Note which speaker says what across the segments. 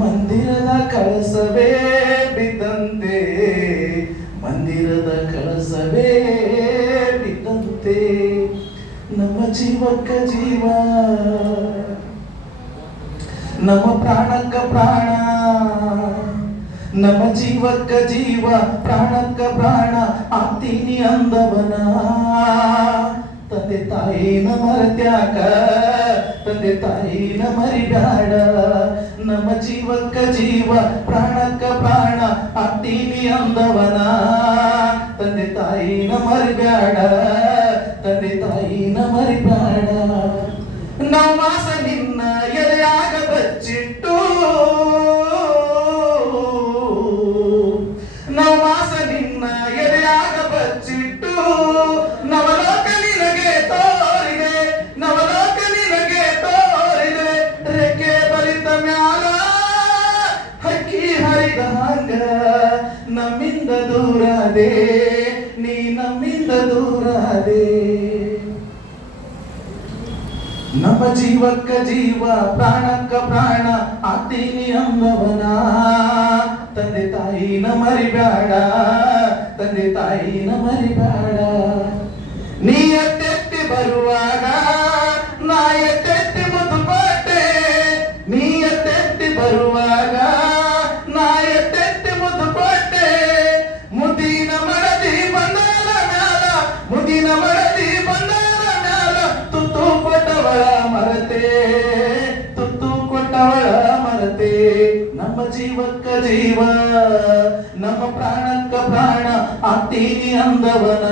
Speaker 1: ಮಂದಿರದ ಕಳಸವೇ ಬಿದ್ದಂತೆ, ಮಂದಿರದ ಕಳಸವೇ ಬಿದ್ದಂತೆ. ನಮ್ಮ ಜೀವಕ್ಕ ಜೀವ, ನಮ್ಮ ಪ್ರಾಣಕ್ಕ ಪ್ರಾಣ, ನಮ್ಮ ಜೀವಕ್ಕ ಜೀವ, ಪ್ರಾಣಕ್ಕ ಪ್ರಾಣ ಆತೀನಿ ಅಂದವನ. ತಂದೆ ತಾಯಿನ ಮರತ್ಯಾಕ ತಂದೆ ತಾಯಿನ ಮರಿಬ್ಯಾಡ. ನಮ್ಮ ಜೀವಕ್ಕ ಜೀವ ಪ್ರಾಣಕ್ಕ ಪ್ರಾಣ ಆಗ್ತೀನಿ ಅಂದವನ ನಮ್ಮಿಂದ ದೂರದೆ ನೀ ನಮ್ಮಿಂದ ದೂರದೆ ನಮ್ಮ ಜೀವಕ್ಕ ಜೀವ ಪ್ರಾಣಕ್ಕ ಪ್ರಾಣ ಆಗ್ತೀನಿ ಅಂದವನ ತಂದೆ ತಾಯಿನ ಮರಿಬೇಡ ತಂದೆ ತಾಯಿನ ಮರಿಬೇಡ ಜೀವಕ್ಕ ಜೀವ ನಮ್ಮ ಪ್ರಾಣಕ್ಕ ಪ್ರಾಣ ಆಗ್ತೀನಿ ಅಂದವನ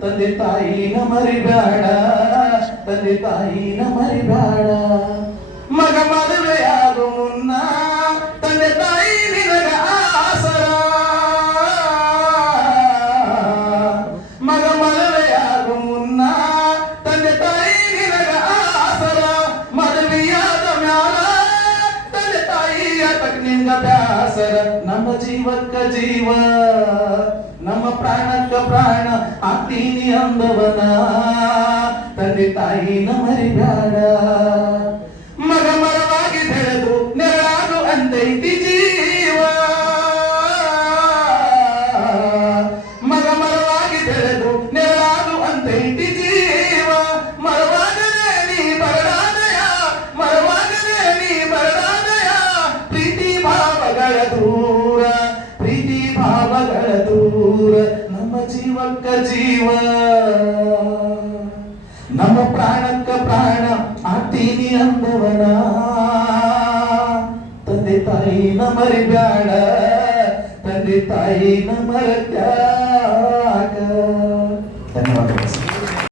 Speaker 1: ತಂದೆ ತಾಯಿನ ಮರಿಬೇಡ ತಂದೆ ತಾಯಿನ ಮರಿಬೇಡ ಆತಕ್ ನಿಂಗ ಬ್ಯಾಸರ ನಮ್ಮ ಜೀವಕ್ಕ ಜೀವ ನಮ್ಮ ಪ್ರಾಣಕ್ಕ ಪ್ರಾಣ ಆಗ್ತೀನಿ ಅಂದವನ ತಂದೆ ತಾಯಿನ ಮರಿಬೇಡ ಭಾವಗಳ ದೂರ, ಪ್ರೀತಿ ಭಾವಗಳ ದೂರ, ನಮ್ಮ ಜೀವಕ್ಕ ಜೀವ. ನಮ್ಮ ಪ್ರಾಣಕ್ಕ ಪ್ರಾಣ ಆತೀನಿ ಅಂದವನ. ತಂದೆ ತಾಯಿ ತಾಯಿನ ಮರಿಬ್ಯಾಡ, ತಂದೆ ತಾಯಿ ತಾಯಿನ ಮರತ್ಯಾಡ